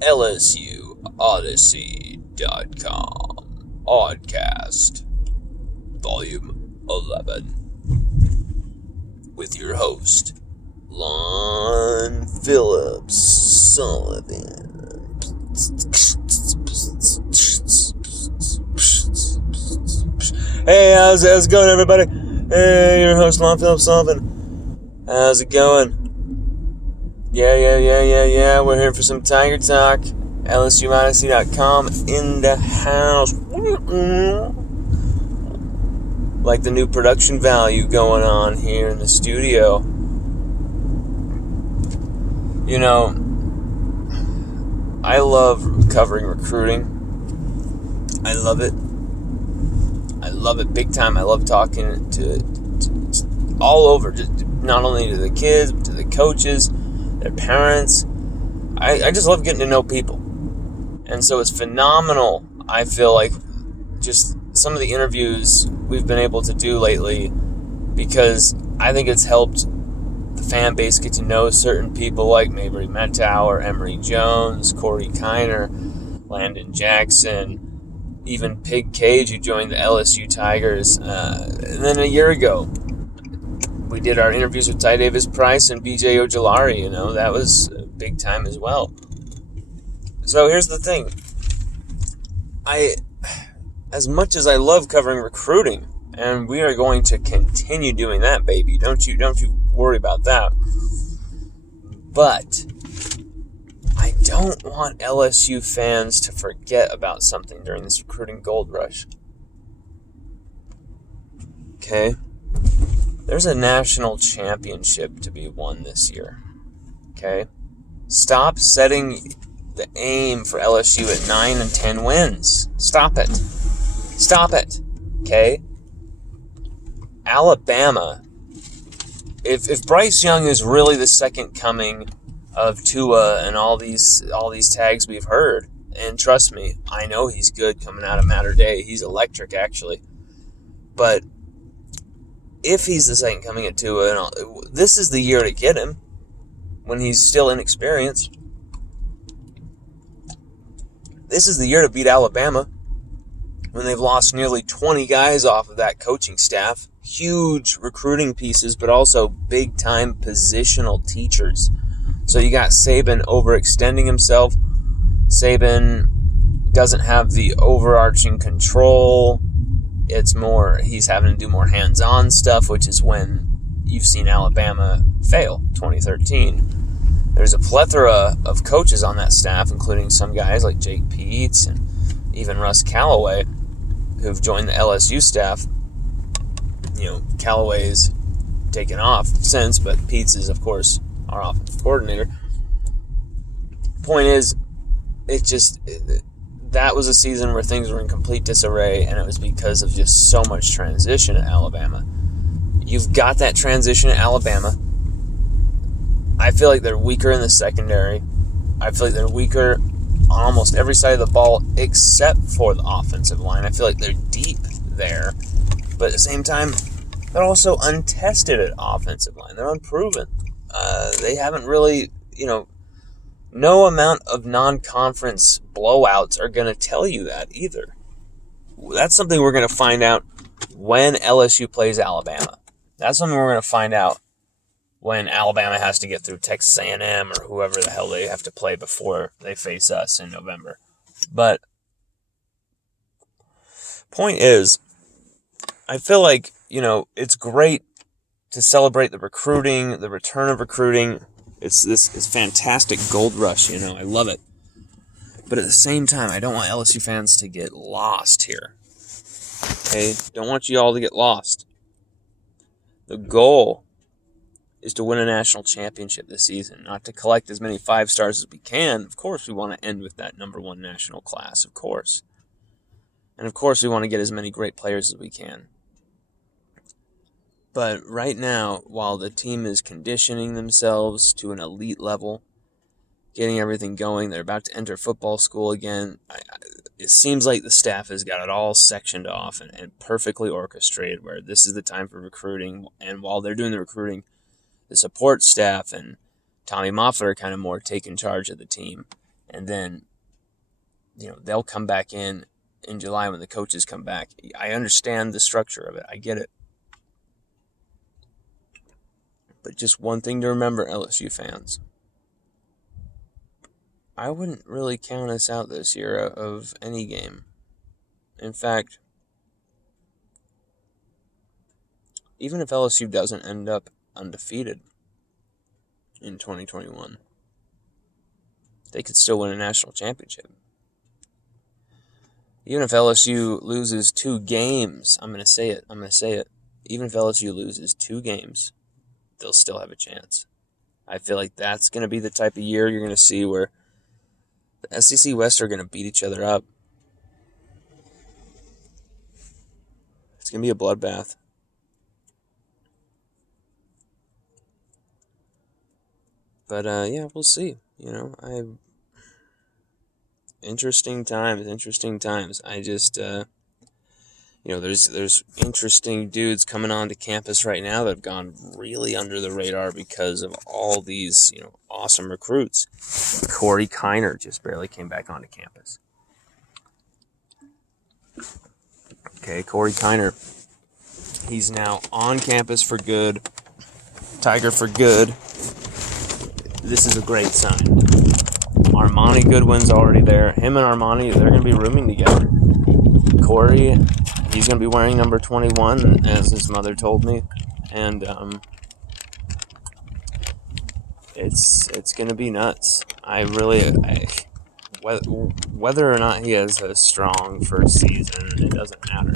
LSUODYSSEY.COM Odcast Volume 11 with your host, Lon Phillips Sullivan. Hey, how's it going, everybody? Hey, your host, Lon Phillips Sullivan. How's it going? Yeah. We're here for some Tiger Talk. LSUODYSSEY.com in the house. Like the new production value going on here in the studio. You know, I love covering recruiting. I love it. I love it big time. I love talking to all over, just not only to the kids, but to the coaches, their parents. I just love getting to know people. And so it's phenomenal, I feel like, just some of the interviews we've been able to do lately, because I think it's helped the fan base get to know certain people like Mabry Metower, Emory Jones, Corey Kiner, Landon Jackson, even Pig Cage, who joined the LSU Tigers. And then a year ago, we did our interviews with Ty Davis Price and BJ Ojulari. You know, that was big time as well. So here's the thing. As much as I love covering recruiting, and we are going to continue doing that, baby. Don't you worry about that. But I don't want LSU fans to forget about something during this recruiting gold rush. Okay? There's a national championship to be won this year. Okay? Stop setting the aim for LSU at 9 and 10 wins. Stop it. Okay? Alabama. If Bryce Young is really the second coming of Tua and all these tags we've heard, and trust me, I know he's good coming out of Mater Dei. He's electric, actually. But if he's the second coming of Tua, this is the year to get him when he's still inexperienced. This is the year to beat Alabama when they've lost nearly 20 guys off of that coaching staff. Huge recruiting pieces, but also big-time positional teachers. So you got Saban overextending himself. Saban doesn't have the overarching control. It's more, he's having to do more hands-on stuff, which is when you've seen Alabama fail, 2013. There's a plethora of coaches on that staff, including some guys like Jake Peetz and even Russ Callaway, who've joined the LSU staff. You know, Callaway's taken off since, but Peetz is, of course, our offensive coordinator. Point is, that was a season where things were in complete disarray, and it was because of just so much transition at Alabama. You've got that transition at Alabama. I feel like they're weaker in the secondary. I feel like they're weaker on almost every side of the ball except for the offensive line. I feel like they're deep there. But at the same time, they're also untested at offensive line. They're unproven. They haven't really, no amount of non-conference blowouts are going to tell you that either. That's something we're going to find out when LSU plays Alabama. That's something we're going to find out when Alabama has to get through Texas A&M or whoever the hell they have to play before they face us in November. But point is, I feel like, it's great to celebrate the recruiting, the return of recruiting. It's fantastic gold rush, I love it. But at the same time, I don't want LSU fans to get lost here. Okay? Don't want you all to get lost. The goal is to win a national championship this season, not to collect as many 5 stars as we can. Of course, we want to end with that number 1 national class, of course. And of course, we want to get as many great players as we can. But right now, while the team is conditioning themselves to an elite level, getting everything going, they're about to enter football school again, it seems like the staff has got it all sectioned off and perfectly orchestrated where this is the time for recruiting. And while they're doing the recruiting, the support staff and Tommy Moffitt are kind of more taking charge of the team. And then, they'll come back in July when the coaches come back. I understand the structure of it. I get it. But just one thing to remember, LSU fans. I wouldn't really count us out this year of any game. In fact, even if LSU doesn't end up undefeated in 2021, they could still win a national championship. Even if LSU loses 2 games, I'm going to say it. Even if LSU loses 2 games, they'll still have a chance. I feel like that's going to be the type of year you're going to see where the SEC West are going to beat each other up. It's going to be a bloodbath. But, we'll see. Interesting times. I just, there's interesting dudes coming onto campus right now that have gone really under the radar because of all these, awesome recruits. Corey Kiner just barely came back onto campus. Okay, Corey Kiner. He's now on campus for good. Tiger for good. This is a great sign. Armani Goodwin's already there. Him and Armani, they're going to be rooming together. Corey, he's going to be wearing number 21, as his mother told me. And it's going to be nuts. Whether or not he has a strong first season, it doesn't matter.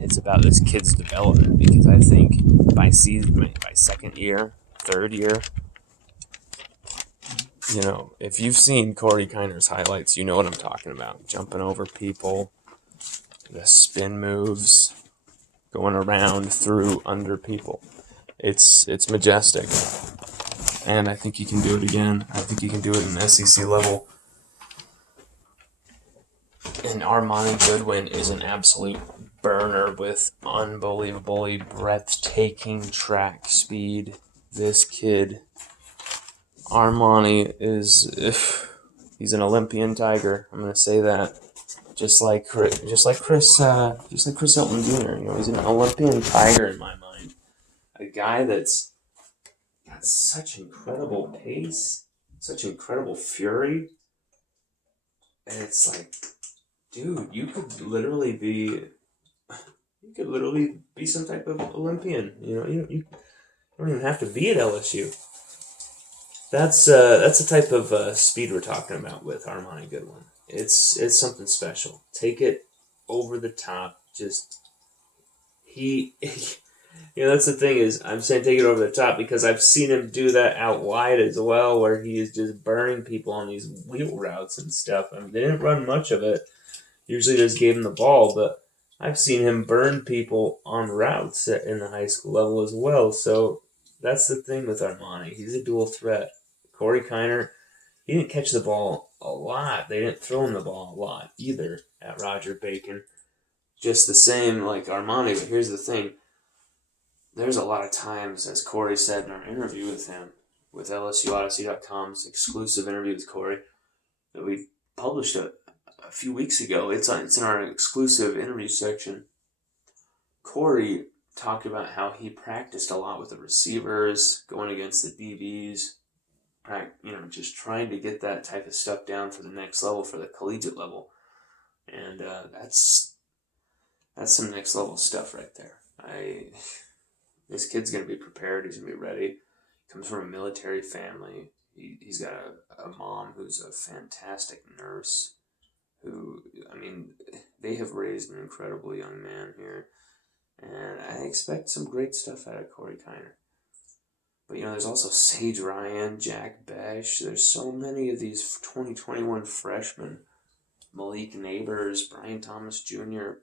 It's about this kid's development, because I think by second year, third year, if you've seen Corey Kiner's highlights, you know what I'm talking about. Jumping over people, the spin moves, going around through under people. It's majestic. And I think he can do it again. I think he can do it in SEC level. And Armani Goodwin is an absolute burner with unbelievably breathtaking track speed. This kid, Armani, he's an Olympian Tiger. I'm gonna say that. Just like Chris Hilton Jr. He's an Olympian Tiger in my mind. A guy that's got such incredible pace, such incredible fury, and it's like, dude, you could literally be some type of Olympian. You don't even have to be at LSU. That's the type of speed we're talking about with Armani Goodwin. It's something special. Take it over the top. Just that's the thing is, I'm saying take it over the top because I've seen him do that out wide as well, where he is just burning people on these wheel routes and stuff. I mean, they didn't run much of it. Usually just gave him the ball, but I've seen him burn people on routes in the high school level as well. So that's the thing with Armani. He's a dual threat. Corey Kiner, he didn't catch the ball a lot. They didn't throw him the ball a lot either at Roger Bacon. Just the same like Armani, but here's the thing. There's a lot of times, as Corey said in our interview with him, with LSUODYSSEY.com's exclusive interview with Corey, that we published a few weeks ago. It's in our exclusive interview section. Corey talked about how he practiced a lot with the receivers, going against the DBs, just trying to get that type of stuff down for the next level, for the collegiate level. And that's some next level stuff right there. This kid's going to be prepared. He's going to be ready. He comes from a military family. He's got a mom who's a fantastic nurse who, they have raised an incredible young man here. And I expect some great stuff out of Corey Kiner. But, there's also Sage Ryan, Jack Besh. There's so many of these 2021 freshmen. Malik Neighbors, Brian Thomas Jr.,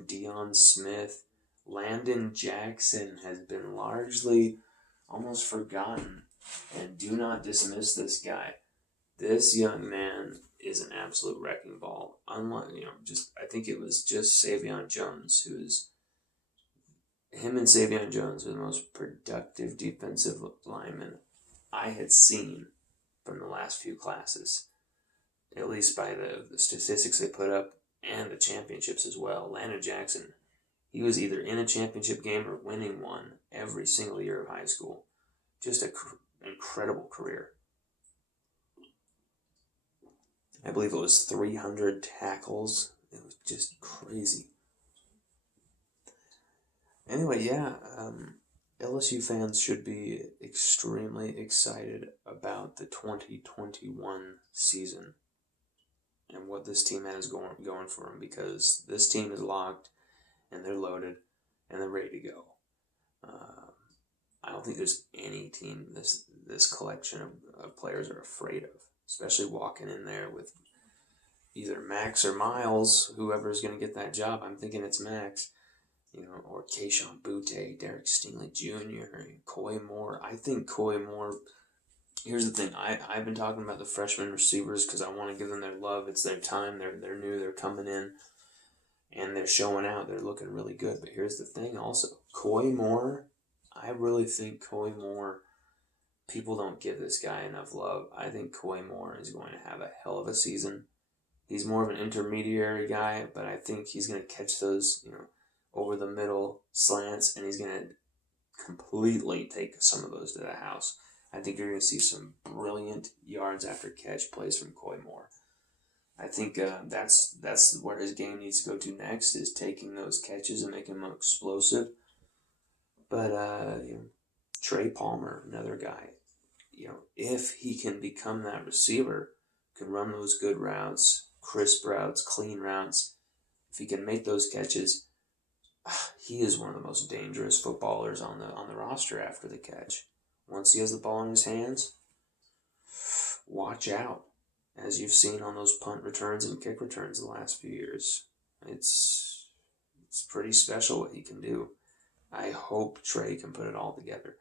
Deion Smith. Landon Jackson has been largely almost forgotten. And do not dismiss this guy. This young man is an absolute wrecking ball. Unlike, I think it was just Savion Jones him and Savion Jones were the most productive defensive linemen I had seen from the last few classes. at least by the statistics they put up and the championships as well. Landon Jackson, he was either in a championship game or winning one every single year of high school. Just an incredible career. I believe it was 300 tackles. It was just crazy. Anyway, yeah, LSU fans should be extremely excited about the 2021 season and what this team has going for them, because this team is locked and they're loaded and they're ready to go. I don't think there's any team this collection of players are afraid of, especially walking in there with either Max or Miles, whoever's going to get that job. I'm thinking it's Max, or Keishon Butte, Derek Stingley Jr., Coy Moore. I think Coy Moore. Here's the thing. I've been talking about the freshman receivers because I want to give them their love. It's their time. They're new. They're coming in, and they're showing out. They're looking really good. But here's the thing. Also, Coy Moore. I really think Coy Moore. People don't give this guy enough love. I think Coy Moore is going to have a hell of a season. He's more of an intermediary guy, but I think he's going to catch those, over the middle slants, and he's going to completely take some of those to the house. I think you're going to see some brilliant yards after catch plays from Coy Moore. I think that's where his game needs to go to next, is taking those catches and making them explosive. But Trey Palmer, another guy, if he can become that receiver, can run those good routes, crisp routes, clean routes, if he can make those catches, he is one of the most dangerous footballers on the roster after the catch. Once he has the ball in his hands, watch out. As you've seen on those punt returns and kick returns the last few years, it's pretty special what he can do. I hope Trey can put it all together.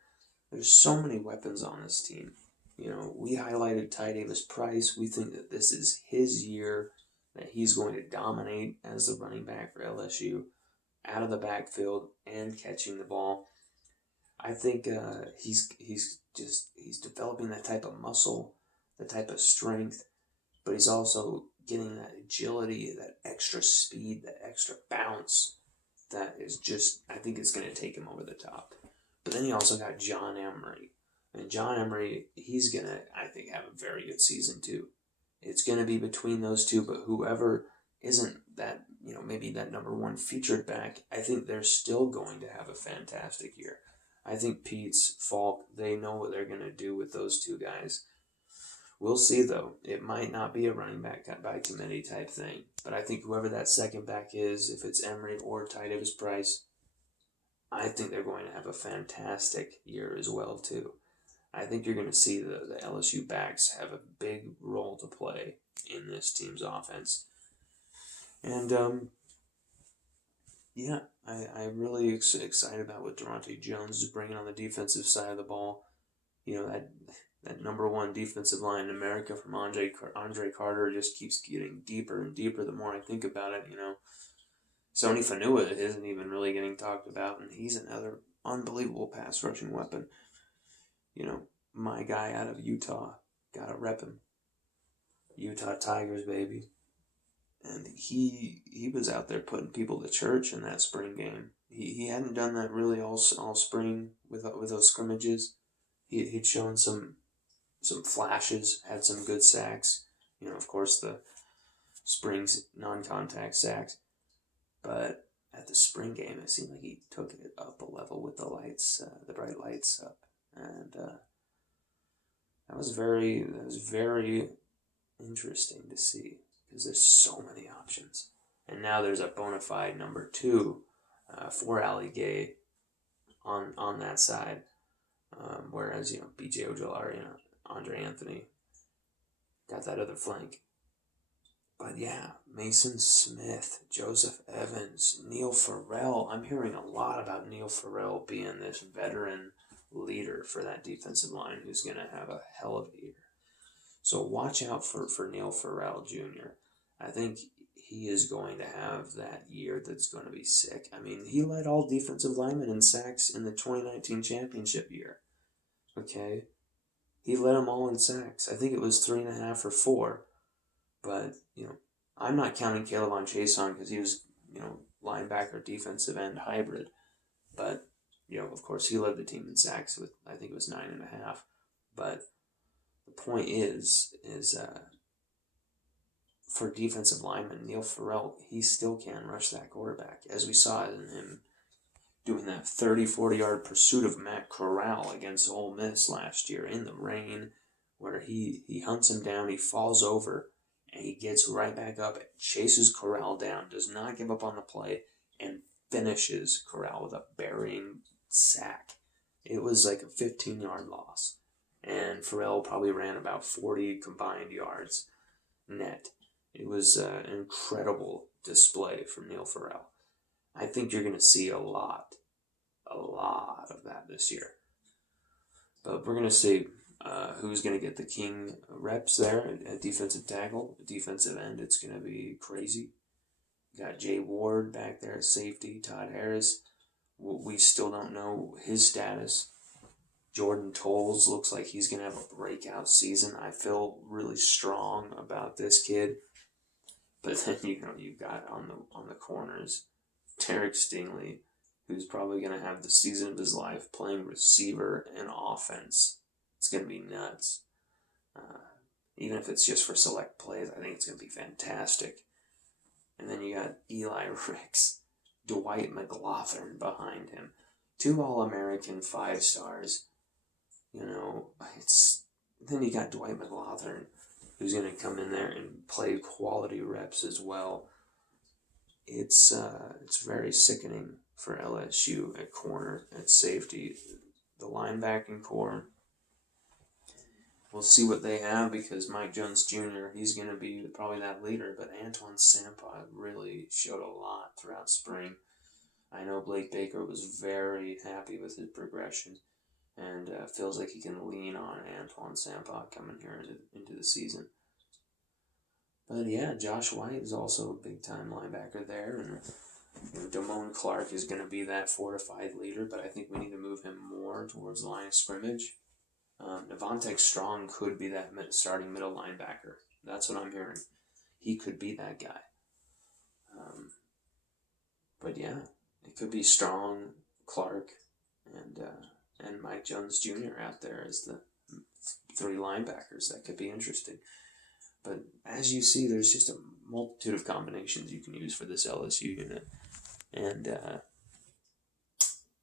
There's so many weapons on this team. We highlighted Ty Davis-Price. We think that this is his year, that he's going to dominate as the running back for LSU, out of the backfield and catching the ball. I think he's developing that type of muscle, the type of strength, but he's also getting that agility, that extra speed, that extra bounce. That is just, I think it's going to take him over the top. But then you also got John Emery. And John Emery, he's going to, I think, have a very good season too. It's going to be between those two, but whoever isn't that, maybe that number one featured back, I think they're still going to have a fantastic year. I think Pete's, Falk, they know what they're going to do with those two guys. We'll see, though. It might not be a running back by committee type thing, but I think whoever that second back is, if it's Emery or Ty Davis-Price, I think they're going to have a fantastic year as well, too. I think you're going to see the LSU backs have a big role to play in this team's offense. And, I'm really excited about what Durante Jones is bringing on the defensive side of the ball. That number one defensive line in America from Andre Carter just keeps getting deeper and deeper the more I think about it, Sony Fanua isn't even really getting talked about, and he's another unbelievable pass rushing weapon. My guy out of Utah, gotta rep him. Utah Tigers, baby. And he was out there putting people to church in that spring game. He hadn't done that really all spring with those scrimmages. He'd shown some flashes, had some good sacks. Of course, the spring's non-contact sacks. But at the spring game, it seemed like he took it up a level with the lights, the bright lights up. And that was very interesting to see, because there's so many options. And now there's a bona fide number two for Ali Gay on that side. Whereas, B.J. Ojolari, Andre Anthony got that other flank. But yeah, Mason Smith, Joseph Evans, Neil Farrell. I'm hearing a lot about Neil Farrell being this veteran leader for that defensive line who's going to have a hell of a year. So watch out for Neil Farrell Jr. I think he is going to have that year that's going to be sick. I mean, he led all defensive linemen in sacks in the 2019 championship year. Okay? He led them all in sacks. I think it was 3.5 or 4. But, I'm not counting Caleb Chase on because he was, linebacker, defensive end hybrid. But, of course, he led the team in sacks with, I think it was 9.5. But the point is for defensive lineman, Neil Farrell, he still can rush that quarterback, as we saw in him doing that 30, 40-yard pursuit of Matt Corral against Ole Miss last year in the rain, where he hunts him down, he falls over, and he gets right back up, chases Corral down, does not give up on the play, and finishes Corral with a burying sack. It was like a 15-yard loss, and Farrell probably ran about 40 combined yards net. It was an incredible display from Neil Farrell. I think you're going to see a lot of that this year. But we're going to see who's going to get the king reps there at defensive tackle, defensive end. It's going to be crazy. You got Jay Ward back there at safety, Todd Harris. We still don't know his status. Jordan Tolles looks like he's going to have a breakout season. I feel really strong about this kid. But then, you've got on the corners, Derek Stingley, who's probably going to have the season of his life playing receiver and offense. It's going to be nuts. Even if it's just for select plays, I think it's going to be fantastic. And then you got Eli Ricks, Dwight McLaughlin behind him. 2 All-American 5 stars. Then you got Dwight McLaughlin, who's going to come in there and play quality reps as well. It's very sickening for LSU at corner, at safety. The linebacking core, we'll see what they have because Mike Jones Jr., he's going to be probably that leader, but Antoine Sampa really showed a lot throughout spring. I know Blake Baker was very happy with his progression and feels like he can lean on Antoine Sampa coming here into the season. But yeah, Josh White is also a big-time linebacker there, and Damone Clark is going to be that fortified leader, but I think we need to move him more towards the line of scrimmage. Devontae Strong could be that starting middle linebacker. That's what I'm hearing. He could be that guy. But yeah, it could be Strong, Clark, and Mike Jones Jr. out there as the 3 linebackers. That could be interesting. But as you see, there's just a multitude of combinations you can use for this LSU unit. And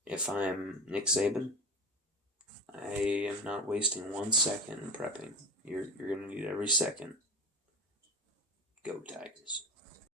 if I'm Nick Saban, I am not wasting 1 second in prepping. You're going to need every second. Go Tigers.